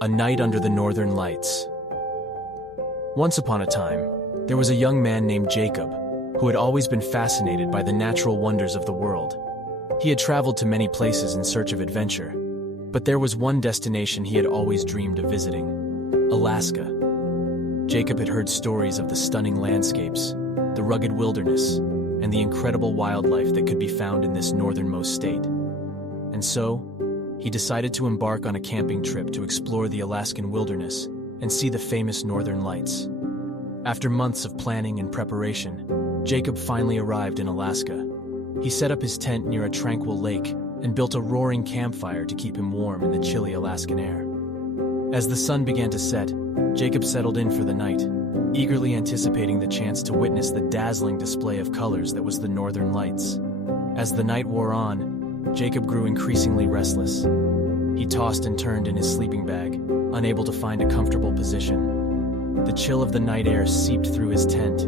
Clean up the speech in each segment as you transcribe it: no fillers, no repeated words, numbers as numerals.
A Night Under the Northern Lights. Once upon a time, there was a young man named Jacob, who had always been fascinated by the natural wonders of the world. He had traveled to many places in search of adventure, but there was one destination he had always dreamed of visiting: Alaska. Jacob had heard stories of the stunning landscapes, the rugged wilderness, and the incredible wildlife that could be found in this northernmost state. And so, he decided to embark on a camping trip to explore the Alaskan wilderness and see the famous Northern Lights. After months of planning and preparation, Jacob finally arrived in Alaska. He set up his tent near a tranquil lake and built a roaring campfire to keep him warm in the chilly Alaskan air. As the sun began to set, Jacob settled in for the night, eagerly anticipating the chance to witness the dazzling display of colors that was the Northern Lights. As the night wore on, Jacob grew increasingly restless. He tossed and turned in his sleeping bag, unable to find a comfortable position. The chill of the night air seeped through his tent,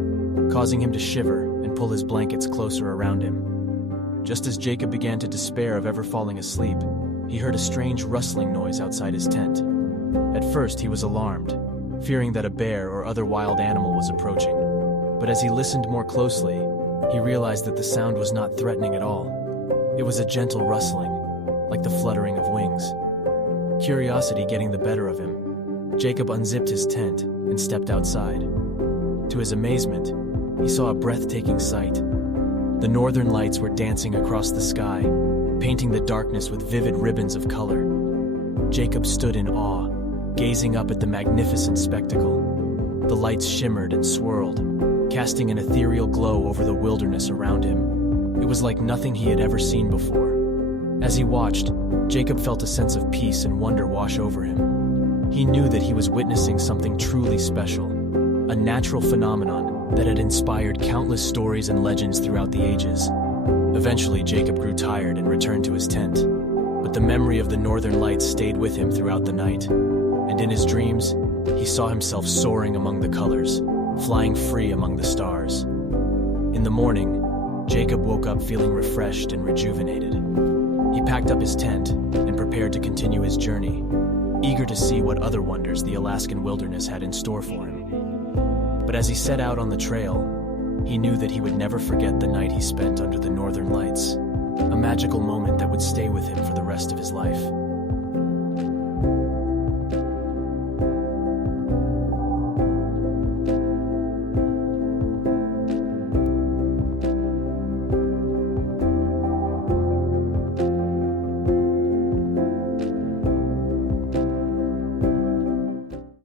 causing him to shiver and pull his blankets closer around him. Just as Jacob began to despair of ever falling asleep, he heard a strange rustling noise outside his tent. At first, he was alarmed, fearing that a bear or other wild animal was approaching. But as he listened more closely, he realized that the sound was not threatening at all. It was a gentle rustling, like the fluttering of wings. Curiosity getting the better of him, Jacob unzipped his tent and stepped outside. To his amazement, he saw a breathtaking sight. The Northern Lights were dancing across the sky, painting the darkness with vivid ribbons of color. Jacob stood in awe, gazing up at the magnificent spectacle. The lights shimmered and swirled, casting an ethereal glow over the wilderness around him. It was like nothing he had ever seen before. As he watched, Jacob felt a sense of peace and wonder wash over him. He knew that he was witnessing something truly special, a natural phenomenon that had inspired countless stories and legends throughout the ages. Eventually, Jacob grew tired and returned to his tent, but the memory of the Northern Lights stayed with him throughout the night. And in his dreams, he saw himself soaring among the colors, flying free among the stars. In the morning, Jacob woke up feeling refreshed and rejuvenated. He packed up his tent and prepared to continue his journey, eager to see what other wonders the Alaskan wilderness had in store for him. But as he set out on the trail, he knew that he would never forget the night he spent under the Northern Lights, a magical moment that would stay with him for the rest of his life.